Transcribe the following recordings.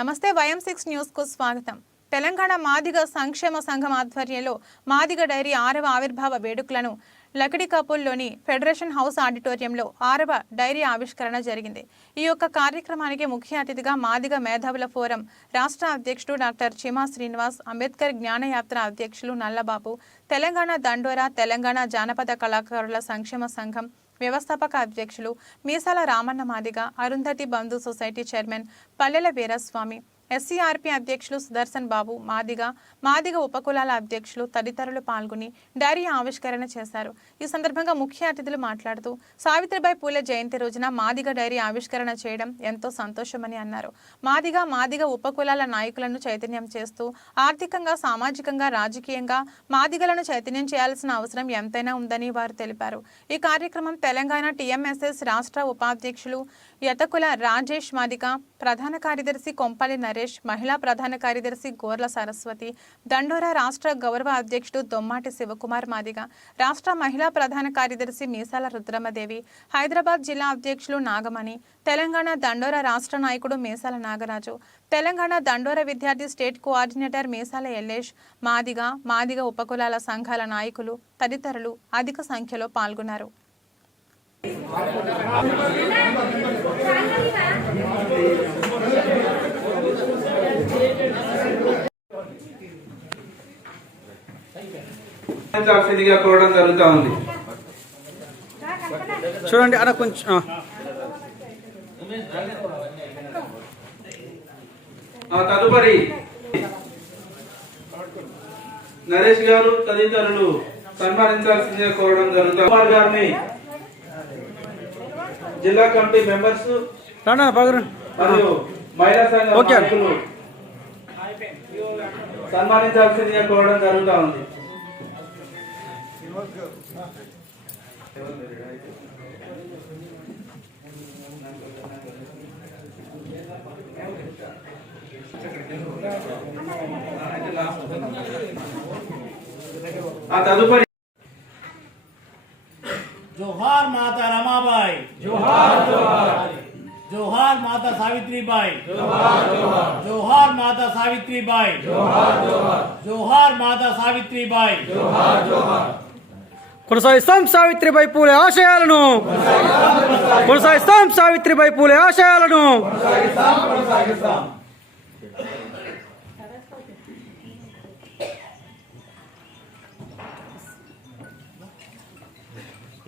నమస్తే వయం సిక్స్ న్యూస్కు స్వాగతం. తెలంగాణ మాదిగ సంక్షేమ సంఘం ఆధ్వర్యంలో మాదిగ డైరీ ఆరవ ఆవిర్భావ వేడుకలను లకడికాపుల్లోని ఫెడరేషన్ హౌస్ ఆడిటోరియంలో ఆరవ డైరీ ఆవిష్కరణ జరిగింది. ఈ యొక్క కార్యక్రమానికి ముఖ్య అతిథిగా మాదిగ మేధావుల ఫోరం రాష్ట్ర అధ్యక్షుడు డాక్టర్ చిమా శ్రీనివాస్ అంబేద్కర్ జ్ఞానయాత్ర అధ్యక్షులు నల్లబాబు తెలంగాణ దండోరా తెలంగాణ జానపద కళాకారుల సంక్షేమ సంఘం వ్యవస్థాపక అధ్యక్షులు Meesala Ramanna Madiga Arundhati Bandhu society chairman Pallela Veeraswamy SCRP అధ్యక్షులు సుదర్శన్ బాబు మాదిగ మాదిగ ఉపకులాల అధ్యక్షులు తదితరులు పాల్గొని డైరీ ఆవిష్కరణ చేశారు. ఈ సందర్భంగా ముఖ్య అతిథులు మాట్లాడుతూ సావిత్రిబాయి పూలే జయంతి రోజున మాదిగ డైరీ ఆవిష్కరణ చేయడం ఎంతో సంతోషమని అన్నారు. మాదిగ మాదిగ ఉపకులాల నాయకులను చైతన్యం చేస్తూ ఆర్థికంగా సామాజికంగా రాజకీయంగా మాదిగలను చైతన్యం చేయాల్సిన అవసరం ఎంతైనా ఉందని వారు తెలిపారు. ఈ కార్యక్రమం తెలంగాణ టీఎంఎస్ఎస్ రాష్ట్ర ఉపాధ్యక్షులు యతకుల రాజేష్ మాదిక ప్రధాన కార్యదర్శి కొంపల్లి నరేష్ మహిళా ప్రధాన కార్యదర్శి గోర్ల సరస్వతి దండోరా రాష్ట్ర గౌరవ అధ్యక్షుడు దొమ్మాటి శివకుమార్ మాదిగ రాష్ట్ర మహిళా ప్రధాన కార్యదర్శి మీసాల రుద్రమదేవి హైదరాబాద్ జిల్లా అధ్యక్షులు నాగమణి తెలంగాణ దండోరా రాష్ట్ర నాయకుడు మీసాల నాగరాజు తెలంగాణ దండోరా విద్యార్థి స్టేట్ కోఆర్డినేటర్ మీసాల ఎల్లేష్ మాదిగ మాదిగ ఉపకులాల సంఘాల నాయకులు తదితరులు అధిక సంఖ్యలో పాల్గొన్నారు. జరుగుతూ ఉంది. చూడండి అక్కడ కొంచెం తదుపరి నరేష్ గారు తదితరులు సన్మానించాల్సిందిగా కోరడం జరుగుతుంది కుమార్ గారిని జిల్లా కమిటీ మెంబర్స్ మరియు మహిళా సంఘ ఓకే. నాయకులు సన్మానించాల్సిందిగా కోరడం జరుగుతూ ఉంది ఆ తదుపరి जोहार माता रमाबाई जोहार जोहार जोहार माता सावित्रीबाई जोहार जोहार जोहार माता सावित्रीबाई जोहार जोहार जोहार माता सावित्रीबाई కొనసాగిస్తాం సావిత్రిబాయి పూలే ఆశయాలను కొనసాగిస్తాం సావిత్రిబాయి పూలే ఆశయాలను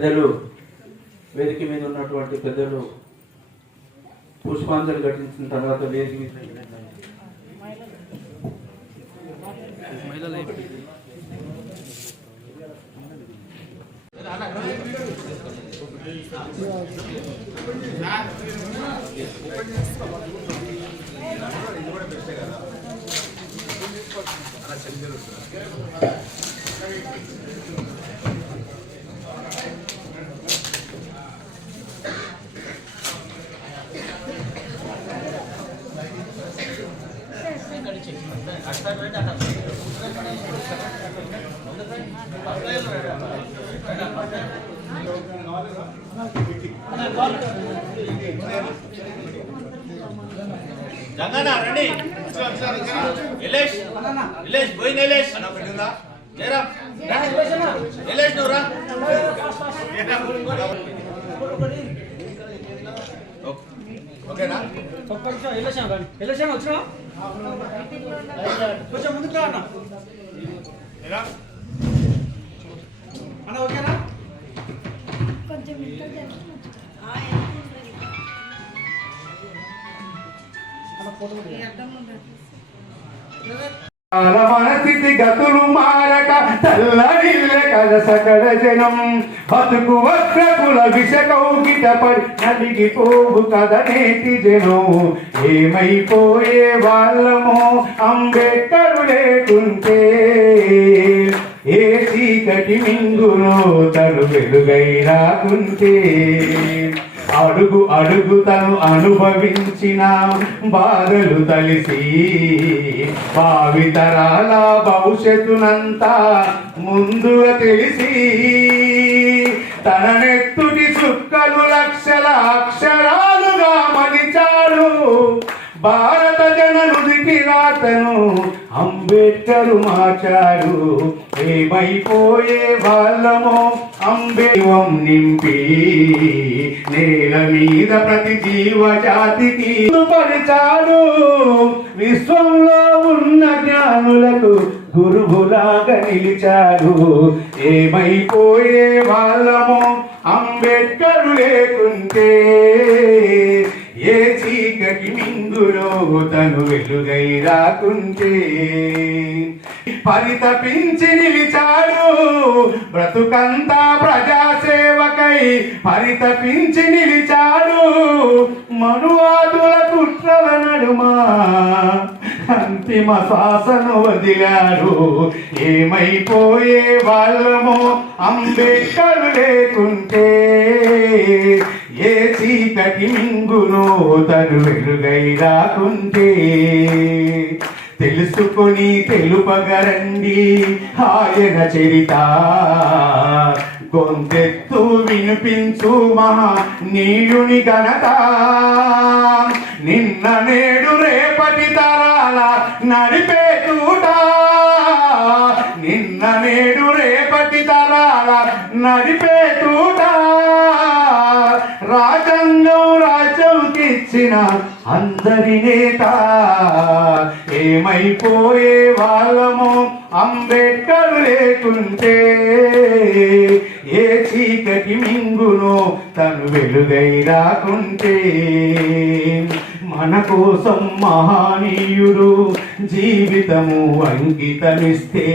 పెద్దలు వేదిక మీద ఉన్నటువంటి పెద్దలు పుష్పాంజలి ఘటించిన తర్వాత వేదిక మీద జంగన్న రండి ఎలేష్ ఎలేష్ ఎలేష్ ఎలేష్ రా. ఓకేనా? ఒక్క నిమిషం రండి వెళ్ళేసాం వచ్చినా కొంచెం ముందుకు రా అన్న. అన్న ఓకేనా? కొంచెం ఇక్కడ జరుగు. అన్న ఫోటో ఈ మనస్థితి గతులు మారక తల్లడిల్లె కల సకల జనం. బతుకు వక్రకుల విష కౌగిట పడి నలిగిపోవు కథ నేటి జనం ఏమైపోయే వాళ్ళమో? అంబేద్కరు లేకుంటే ఏ చీకటి మింగును తను వెలుగై రాకుంటే. అడుగు అడుగు తను అనుభవించిన బాధలు తలిసి. భావితరాల భవిష్యత్తునంతా ముందుగా తెలిసి. తన నెత్తుటి చుక్కలు లక్షల అక్షరాలుగా మలిచాడు. భారత జననుడికి రాతను అంబేద్కరు మార్చాడు. ఏమైపోయే వాళ్ళమో అంబేవం నింపి నేల మీద ప్రతి జీవజాతికి పరిచాడు విశ్వంలో ఉన్న జ్ఞానులకు గురువులాగా నిలిచాడు. ఏమైపోయే వాళ్ళమో అంబేద్కరు లేకుంటే ఏ చీకటి మింగులో తను వెలుగై రాకుంటే. పరితపించి నిలిచాడు బ్రతుకంతా ప్రజాసేవకై పరితపించి నిలిచాడు మనువాదుల కుట్రల నడుమా అంతిమ శ్వాసను వదిలాడు. ఏమైపోయే వాళ్ళమో అంబేద్కర్ లేకుంటే ఏ చీకటి మింగును తను వెలుగై రాకుంటే. తెలుసుకొని తెలుపగరండి ఆయన చరిత. గొంతెత్తు వినిపించు మహా నీయుని ఘనత. నిన్న నేడు రేపటి తరాల నడిపేటూట నిన్న నేడు తరాల నడిపే రాజంగం రాజ్యంకిచ్చిన అందరి నేత. ఏమైపోయే వాళ్ళము అంబేద్కర్ లేకుంటే ఏ చీకటి మింగును తను వెలుగై రాకుంటే. మన కోసం మహానీయుడు జీవితము అంకితమిస్తే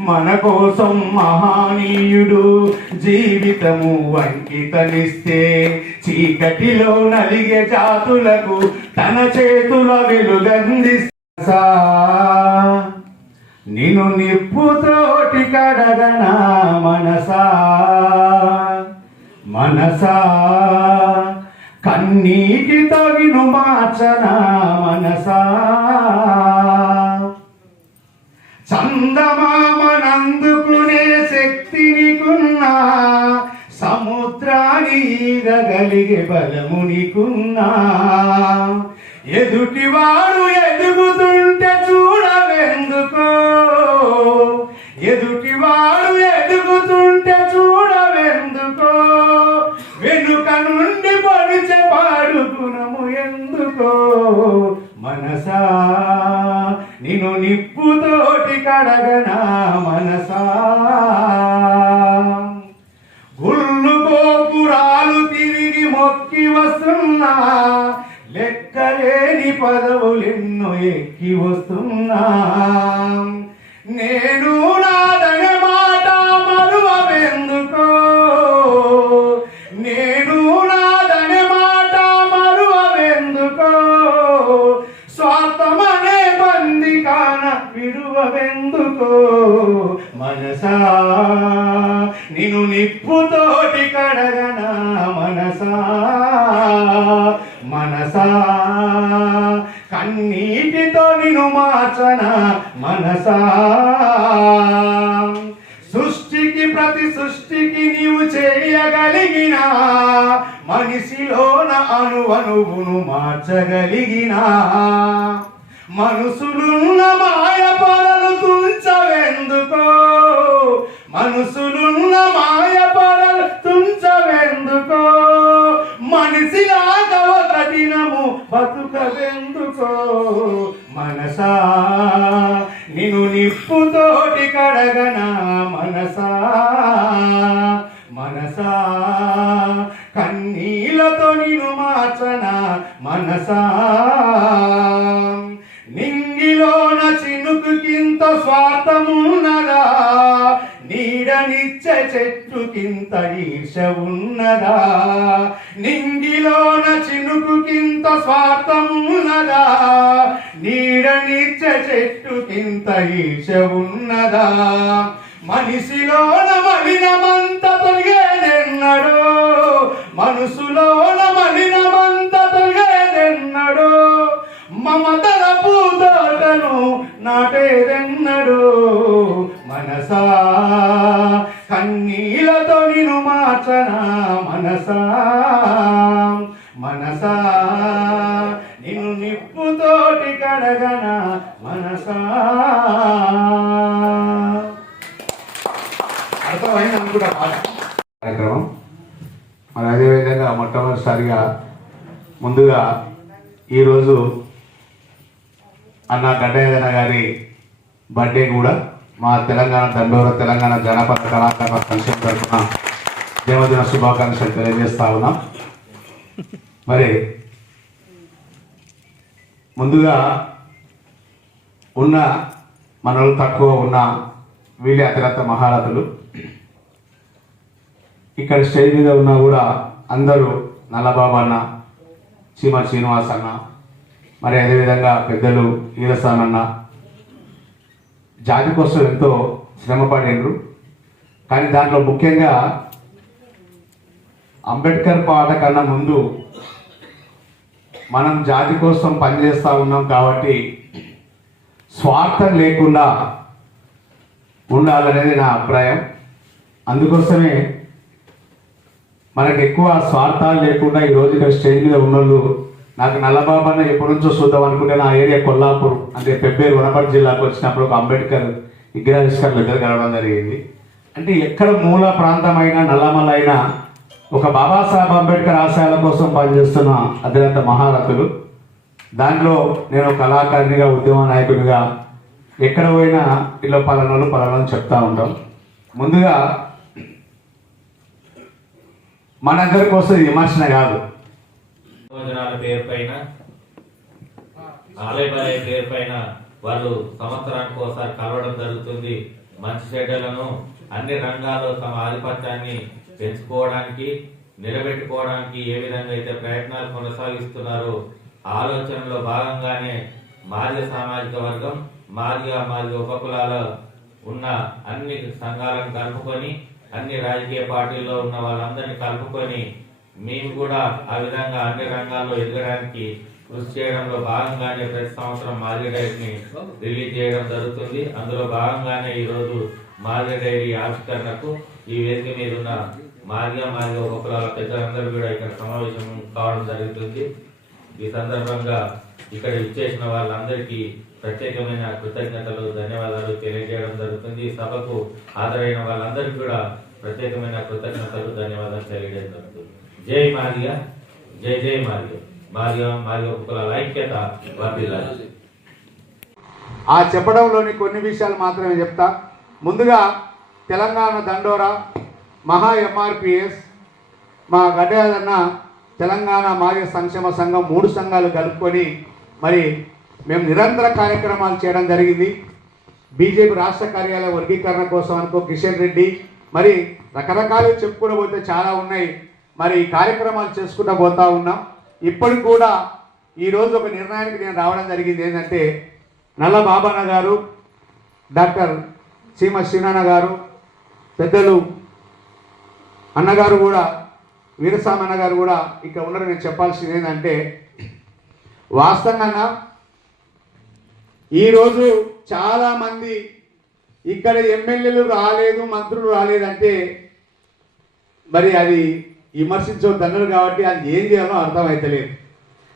మన కోసం మహానీయుడు జీవితము అంకితమిస్తే చీకటిలో నలిగే జాతులకు తన చేతుల వెలుగందిస్తా నిన్ను నిప్పుతోటి కడగనా మనసా? మనసా? కన్నీటి తగిను మార్చనా మనసా. చందమామనందుకునే శక్తి నీకున్నా సముద్రాన్ని ఈదగలిగే బలము నీకున్నా. ఎదుటివాడు ఎదుగు మనసా విడువెందుకో మనసా? నిను నిప్పుతోటి కడగనా మనసా? మనసా? కన్నీటితో నిను మార్చన మనసా? సృష్టికి ప్రతి సృష్టికి నీవు చేయగలిగిన మనిషిలోన అణువణువును మార్చగలిగినా. మనసులున్న మాయ పొరలు తుంచవెందుకో? మనసులున్న మాయ పొరలు తుంచవెందుకో? మనిషిలాగా ఒక దినము బతుకవెందుకో? మనసా నిన్ను నిప్పుతోటి కడగనా మనసా? మనసా కన్నీలతో నిన్ను మార్చన మనసా? నింగిలోన స్వార్థమున్నదా? నీడనిచ్చే చెట్టుకింత ఈర్ష ఉన్నదా? నింగిలోన చినుకుకింత స్వార్థమున్నదా? నీడనిచ్చే చెట్టుకింత ఈర్ష ఉన్నదా? మనిషిలోన మలినమంత తొలగేదెన్నడో మనసులోన పూతోటను నాటేదెన్నడు మనసా? కన్నీలతో నిను మార్చనా మనసా? మనసా? నిన్ను నిప్పుతోటి కడగన మనసా? అర్థమైంది అనుకుంటా కార్యక్రమం. మరి అదేవిధంగా మొట్టమొదటిసారిగా ముందుగా ఈరోజు అన్న గడ్డయ్యన గారి బర్త్డే కూడా మా తెలంగాణ దండోర తెలంగాణ జనపద కళాకారుల సంక్షేమ తరఫున దేవదిన శుభాకాంక్షలు తెలియజేస్తా ఉన్నాం. మరి ముందుగా ఉన్న మనలు తక్కువ ఉన్న వీళ్ళే అతిరథ మహారథులు. ఇక్కడ స్టేజ్ మీద ఉన్నా కూడా అందరూ నల్లబాబు అన్న చీమ శ్రీనివాస్ అన్న మరి అదేవిధంగా పెద్దలు ఈరస్వామి జాతి కోసం ఎంతో శ్రమపడినరు కానీ దాంట్లో ముఖ్యంగా అంబేద్కర్ పాట కన్నా ముందు మనం జాతి కోసం పనిచేస్తూ ఉన్నాం కాబట్టి స్వార్థం లేకుండా ఉండాలనేది నా అభిప్రాయం. అందుకోసమే మనకు ఎక్కువ స్వార్థాలు లేకుండా ఈ ఇక్కడ స్టేజ్ మీద ఉన్నోళ్ళు నాకు నల్లబాబన్న ఎప్పటి నుంచో చూద్దాం అనుకుంటే నా ఏరియా కొల్లాపూర్ అంటే పెబ్బేరు వనపర్తి జిల్లాకు వచ్చినప్పుడు ఒక అంబేద్కర్ విగ్రహావిష్కరణ దగ్గర కలవడం జరిగింది. అంటే ఎక్కడ మూల ప్రాంతమైన నల్లమల అయినా ఒక బాబాసాహెబ్ అంబేద్కర్ ఆశయాల కోసం పనిచేస్తున్న అధినేత మహారథులు. దాంట్లో నేను కళాకారునిగా ఉద్యమ నాయకునిగా ఎక్కడ పోయినా ఇలా పలానాలు పలానాలు చెప్తా ఉంటాం. ముందుగా మనందరి కోసం విమర్శన కాదు. భోజనాల పేరు పైన ఆలయ పేరు పైన వాళ్ళు సంవత్సరానికి ఒకసారి కలవడం జరుగుతుంది. మంచి చెడ్డలను అన్ని రంగాల్లో తమ ఆధిపత్యాన్ని పెంచుకోవడానికి నిలబెట్టుకోవడానికి ఏ విధంగా అయితే ప్రయత్నాలు కొనసాగిస్తున్నారో ఆలోచనలో భాగంగానే మార్గ సామాజిక వర్గం మార్గ మార్గ ఉపకులాల ఉన్న అన్ని సంఘాలను కలుపుకొని అన్ని రాజకీయ పార్టీల్లో ఉన్న వాళ్ళందరినీ కలుపుకొని మేము కూడా ఆ విధంగా అన్ని రంగాల్లో ఎదగడానికి కృషి చేయడంలో భాగంగానే ప్రతి సంవత్సరం మాదిరి డైరీని రిలీజ్ చేయడం జరుగుతుంది. అందులో భాగంగానే ఈ రోజు మాదిరి డైరీ ఆవిష్కరణకు ఈ వేదిక మీద ఉన్న మాదిగ మాదిగ ఉపకులాల పెద్దలందరూ కూడా ఇక్కడ సమావేశం కావడం జరుగుతుంది. ఈ సందర్భంగా ఇక్కడ ఇచ్చేసిన వాళ్ళందరికీ ప్రత్యేకమైన కృతజ్ఞతలు ధన్యవాదాలు తెలియజేయడం జరుగుతుంది. ఈ సభకు హాజరైన వాళ్ళందరికీ కూడా ప్రత్యేకమైన కృతజ్ఞతలు ధన్యవాదాలు తెలియజేయడం జై మాదిగ జై జై మాదిగ మాదిగ మాదిగ కులాల ఐక్యత వర్ధిల్లాలి ఆ చెప్పడంలోని కొన్ని విషయాలు మాత్రమే చెప్తా. ముందుగా తెలంగాణ దండోరా మహా ఎంఆర్పిఎస్ మా గడ్డన్న తెలంగాణ మాజీ సంక్షేమ సంఘం మూడు సంఘాలు కలుపుకొని మరి మేము నిరంతర కార్యక్రమాలు చేయడం జరిగింది. బీజేపీ రాష్ట్ర కార్యాలయ వర్గీకరణ కోసం అనుకో కిషన్ రెడ్డి మరి రకరకాలు చెప్పుకోకపోతే చాలా ఉన్నాయి. మరి కార్యక్రమాలు చేసుకుంటూ పోతా ఉన్నాం. ఇప్పటికి కూడా ఈరోజు ఒక నిర్ణయానికి నేను రావడం జరిగింది ఏంటంటే నల్ల బాబన్న గారు డాక్టర్ సీమ శ్రీనాన్న గారు పెద్దలు అన్నగారు కూడా వీరస్వామి గారు కూడా ఇక్కడ ఉన్నారు నేను చెప్పాల్సింది ఏంటంటే వాస్తవంగా ఈరోజు చాలామంది ఇక్కడ ఎమ్మెల్యేలు రాలేదు మంత్రులు రాలేదంటే మరి అది విమర్శించవద్దన్నారు కాబట్టి అది ఏం చేయాలో అర్థమవుతలేదు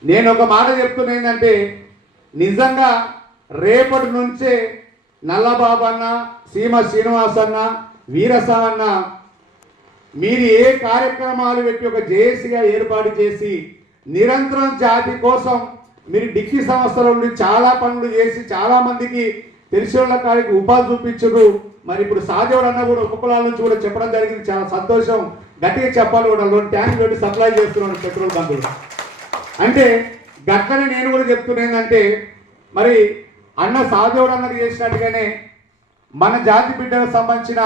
నేను ఒక మాట చెప్తున్నా ఏంటంటే నిజంగా రేపటి నుంచే నల్లబాబు అన్న సీమ శ్రీనివాస్ అన్న వీరస్వామన్న మీరు ఏ కార్యక్రమాలు పెట్టి ఒక జేఏసీగా ఏర్పాటు చేసి నిరంతరం జాతి కోసం మీరు డిక్కీ సంస్థల నుండి చాలా పనులు చేసి చాలామందికి తెలిసిన వాళ్ళ కాడికి ఉపాధి చూపించరు. మరి ఇప్పుడు సాధ్యవుడు అన్న కూడా ఉపకులాల నుంచి కూడా చెప్పడం జరిగింది. చాలా సంతోషం. గట్టిగా చెప్పాలి కూడా లోన్ ట్యాంక్ పెట్టి సప్లై చేస్తున్నాడు పెట్రోల్ బంకులు అంటే గట్లనే నేను కూడా చెప్తున్నా ఏంటంటే మరి అన్న సాదేవుడు అన్నది చేసినట్టుగానే మన జాతి బిడ్డలకు సంబంధించిన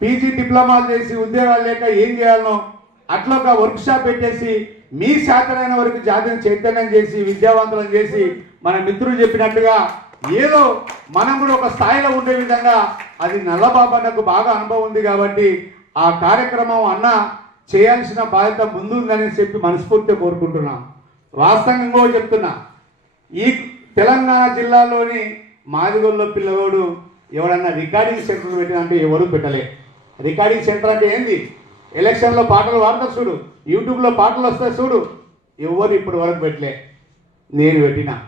పీజీ డిప్లొమాలు చేసి ఉద్యోగాలు లేక ఏం చేయాలనో అట్లా ఒక వర్క్ షాప్ పెట్టేసి మీ శాతనైన వరకు జాతిని చైతన్యం చేసి విద్యావంతులను చేసి మన మిత్రులు చెప్పినట్టుగా ఏదో మనం కూడా ఒక స్థాయిలో ఉండే విధంగా అది నల్లబాబు నాకు బాగా అనుభవం ఉంది కాబట్టి ఆ కార్యక్రమం అన్న చేయాల్సిన బాధ్యత ముందుందని చెప్పి మనస్ఫూర్తిగా కోరుకుంటున్నా. వాస్తవంగా చెప్తున్నా ఈ తెలంగాణ జిల్లాలోని మాదిగొల్ల పిల్లవాడు ఎవడన్నా రికార్డింగ్ సెంటర్ పెట్టినంటే ఎవరు పెట్టలే. రికార్డింగ్ సెంటర్ అంటే ఏంది? ఎలక్షన్లో పాటలు పాడతారు చూడు యూట్యూబ్లో పాటలు వస్తాయి చూడు ఎవరు ఇప్పటి వరకు పెట్టలే. నేను పెట్టిన.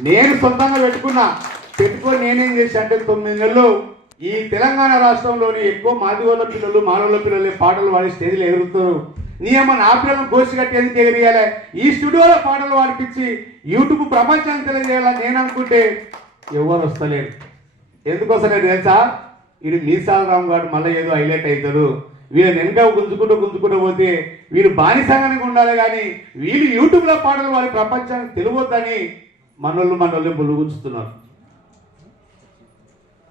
నేను సొంతంగా పెట్టుకున్నా. పెట్టుకొని నేనేం చేశాను అంటే తొమ్మిది నెలలు ఈ తెలంగాణ రాష్ట్రంలోని ఎక్కువ మాదిగోళ్ళ పిల్లలు మానవుల పిల్లలు పాటలు వాడి స్టేజ్లో ఎగురుతారు నీ అమ్మ నా పిల్లలను గోసి కట్టి ఎందుకు ఎగిరియాలి ఈ స్టూడియోలో పాటలు వాడిపించి యూట్యూబ్ ప్రపంచాన్ని తెలియజేయాలని నేను అనుకుంటే ఎవరు వస్తలేరు. ఎందుకు తెలుసా? వీడు మీసాలరామ్ గారు మళ్ళీ ఏదో హైలైట్ అవుతారు. వీళ్ళని వెనక గుంజుకుంటూ గుంజుకుంటూ పోతే వీళ్ళు బానిసంగానికి ఉండాలి కానీ వీళ్ళు యూట్యూబ్లో పాటలు వారి ప్రపంచానికి తెలియవద్దని మనోళ్ళు మనోళ్ళు ములుగుంచుతున్నారు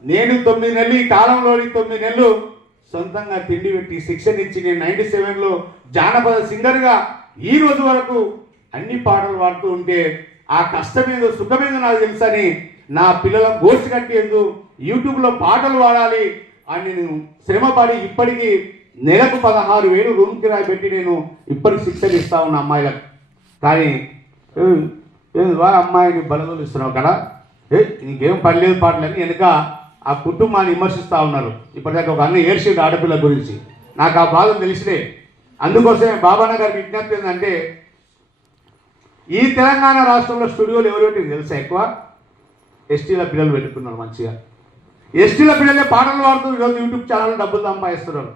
నేను తొమ్మిది నెలలు ఈ కాలంలోని తొమ్మిది నెలలు సొంతంగా తిండి పెట్టి శిక్షణ ఇచ్చి నేను నైన్టీ సెవెన్లో జానపద సింగర్గా ఈ రోజు వరకు అన్ని పాటలు పాడుతూ ఉంటే ఆ కష్టమేదో సుఖమేదో నాకు తెలుసని నా పిల్లల గోష్ఠి కట్టేందు యూట్యూబ్లో పాటలు పాడాలి అని నేను శ్రమపడి ఇప్పటికీ నెలకు పదహారు వేలు రూమ్ కిరాయి పెట్టి నేను ఇప్పటికి శిక్షణ ఇస్తా ఉన్న అమ్మాయిలకు. కానీ వా అమ్మాయిని బలదలు ఇస్తున్నావు కదా? ఏ నీకేం పని లేదు పాటలని వెనుక ఆ కుటుంబాన్ని విమర్శిస్తూ ఉన్నారు. ఇప్పటిదాకా ఒక అన్న ఏడ్చిండు ఆడపిల్ల గురించి. నాకు ఆ బాధ తెలిసినే అందుకోసమే బాబానా గారి విజ్ఞప్తి ఏంటంటే ఈ తెలంగాణ రాష్ట్రంలో స్టూడియోలు ఎవరు పెట్టి తెలుసా ఎక్కువ? ఎస్టీల పిల్లలు పెట్టుకున్నారు మంచిగా. ఎస్టీల పిల్లలే పాటలు పాడుతూ ఈరోజు యూట్యూబ్ ఛానల్ డబ్బులు సంపాదిస్తున్నారు.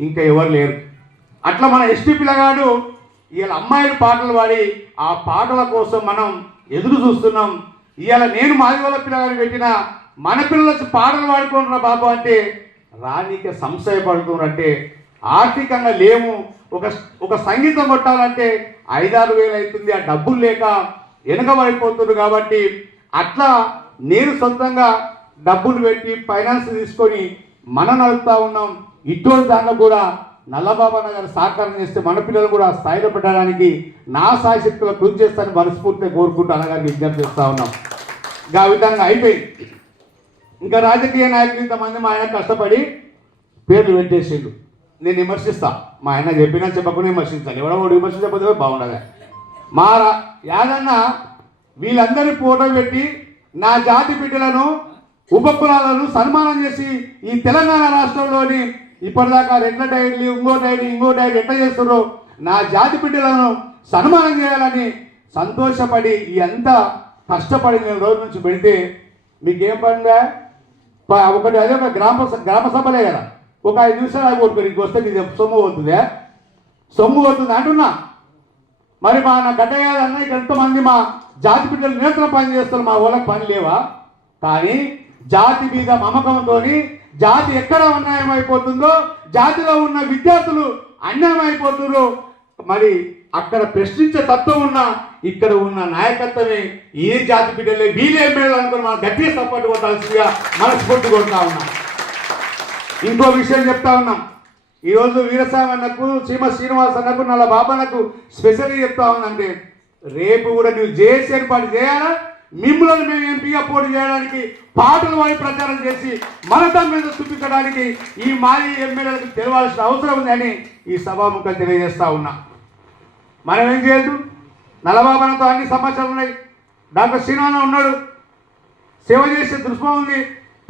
ఇంకా ఎవరు లేరు. అట్లా మన ఎస్టీ పిల్లగాడు వీళ్ళ అమ్మాయిలు పాటలు పాడి ఆ పాటల కోసం మనం ఎదురు చూస్తున్నాం. ఇవాళ నేను మాదిగోళ్ళ పిల్లగాడు పెట్టిన మన పిల్లలు పాటలు పాడుకుంటున్నా బాబు అంటే రాణికి సంశయపడుతున్నారంటే ఆర్థికంగా లేము. ఒక ఒక సంగీతం కొట్టాలంటే ఐదారు వేలు అవుతుంది. ఆ డబ్బులు లేక వెనకబడిపోతుంది కాబట్టి అట్లా నేను సొంతంగా డబ్బులు పెట్టి ఫైనాన్స్ తీసుకొని మనం నడుపుతా ఉన్నాం. ఇటువంటి దాంట్లో కూడా నల్లబాబన్న గారు సహకారం చేస్తే మన పిల్లలు కూడా స్థాయిలో పెట్టడానికి నా సాయశక్తిలో కృషి చేస్తానని మనస్ఫూర్తిగా కోరుకుంటూ అనగానే విజ్ఞప్తి చేస్తా ఉన్నాం. ఇంకా ఆ విధంగా అయిపోయింది ఇంకా రాజకీయ నాయకులు ఇంతమంది మా ఆయన కష్టపడి పేర్లు పెట్టేసిండు. నేను విమర్శిస్తా. మా ఆయన చెప్పినా చెప్పకుండా విమర్శించాలి. ఎవడో ఒకడు విమర్శించకపోతే బాగుండదు. మా యాదన్న వీళ్ళందరి ఫోటో పెట్టి నా జాతి బిడ్డలను ఉపకులాలను సన్మానం చేసి ఈ తెలంగాణ రాష్ట్రంలోని ఇప్పటిదాకా రెడ్ల డైడ్లు ఇంకో డైడ్ ఇంకో డైడ్ ఎట్లా చేస్తున్నారో నా జాతి బిడ్డలను సన్మానం చేయాలని సంతోషపడి ఎంత కష్టపడి నేను రోజు నుంచి పెడితే మీకేం పడిందా ఒకటి అదే ఒక గ్రామ గ్రామ సభలే కదా. ఒక ఐదు నిమిషాలు అయిపోతుంది ఇంక వస్తే నీది సొమ్ము పోతుందే? సొమ్ము పోతుంది అంటున్నా? మరి మా నా గడ్డయ్య అన్న ఇక్కడ ఎంతమంది మా జాతి బిడ్డలు నిరంతరం పని చేస్తారు మా వాళ్ళకి పని లేవా? కానీ జాతి మీద మమకంతో జాతి ఎక్కడ అన్యాయమైపోతుందో అయిపోతుందో జాతిలో ఉన్న విద్యార్థులు అన్యాయమైపోతున్నారు మరి అక్కడ ప్రశ్నించే తత్వం ఉన్న ఇక్కడ ఉన్న నాయకత్వమే ఏ జాతి బిడ్డలే. వీలే మేలు అనుకుని మనం గట్టిగా సపోర్ట్ కొట్టాల్సిందిగా మనస్ఫూర్తి కొడతా ఉన్నాం. ఇంకో విషయం చెప్తా ఉన్నాం. ఈరోజు వీరస్వామి అన్నకు సీమ శ్రీనివాస్ అన్నకు నల్ల బాబానకు స్పెషల్గా చెప్తా ఉందంటే రేపు కూడా నువ్వు జేఏసీ ఏర్పాటు చేయాలా? మిమ్మల్ని మేము ఎంపీగా పోటీ చేయడానికి పాటలు వాడి ప్రచారం చేసి మనతం మీద చూపించడానికి ఈ మాజీ ఎమ్మెల్యేలకు తెలవాల్సిన అవసరం ఉందని ఈ సభాముఖం తెలియజేస్తా ఉన్నా. మనం ఏం చేయదు నల్లబాబనతో అన్ని సమస్యలు ఉన్నాయి. డాక్టర్ శ్రీనారాయణ ఉన్నాడు. సేవ చేసే దృష్టి ఉంది.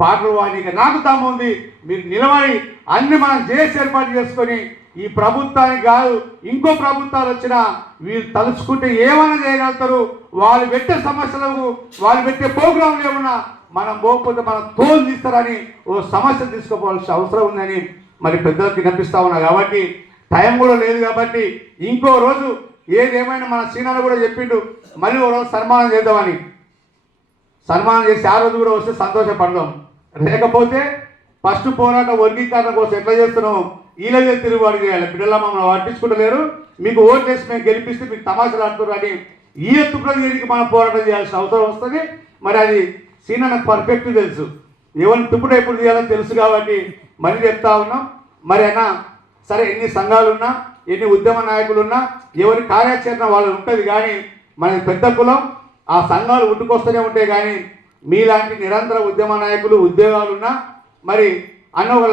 పాటలు వాడికి నాకు తాము ఉంది. మీరు నిలబడి అన్ని మనం చేసి ఏర్పాటు చేసుకొని ఈ ప్రభుత్వానికి కాదు ఇంకో ప్రభుత్వాలు వచ్చినా వీరు తలుచుకుంటే ఏమైనా చేయగలుగుతారు? వాళ్ళు పెట్టే సమస్యలకు వాళ్ళు పెట్టే ప్రోగ్రాంలు ఏమన్నా మనం పోకపోతే మనం తోలు తీస్తారని ఓ సమస్య తీసుకోవాల్సిన అవసరం ఉందని మరి పెద్దలకు వినిపిస్తా ఉన్నా కాబట్టి టైం కూడా లేదు కాబట్టి ఇంకో రోజు ఏదేమైనా మన సీనాలు కూడా చెప్పిండు మళ్ళీ ఒక రోజు సన్మానం చేద్దామని. సన్మానం చేసి ఆ రోజు కూడా వస్తే సంతోషపడదాం. లేకపోతే ఫస్ట్ పోరాటం వర్గీకరణ కోసం ఎట్లా చేస్తున్నాం ఈలగే తిరుగుబాటు చేయాలి బిడ్డలా మమ్మల్ని పట్టించుకుంటలేరు మీకు ఓట్ చేసి మేము గెలిపిస్తే మీకు తమాషలు ఆడుతున్నారు అని ఈ ఎత్తుకున్న దీనికి మనం పోరాటం చేయాల్సిన అవసరం వస్తుంది. మరి అది సీనకు పర్ఫెక్ట్ తెలుసు. ఎవరిని తుప్పుడు ఎప్పుడు తీయాలో తెలుసు కాబట్టి మళ్ళీ చెప్తా ఉన్నాం. మరి అయినా సరే ఎన్ని సంఘాలున్నా ఎన్ని ఉద్యమ నాయకులున్నా ఎవరి కార్యాచరణ వాళ్ళు ఉంటుంది కానీ మన పెద్ద కులం. ఆ సంఘాలు ఉట్టుకొస్తూనే ఉంటాయి కానీ మీలాంటి నిరంతర ఉద్యమ నాయకులు ఉద్యోగాలున్నా మరి అన్న ఒక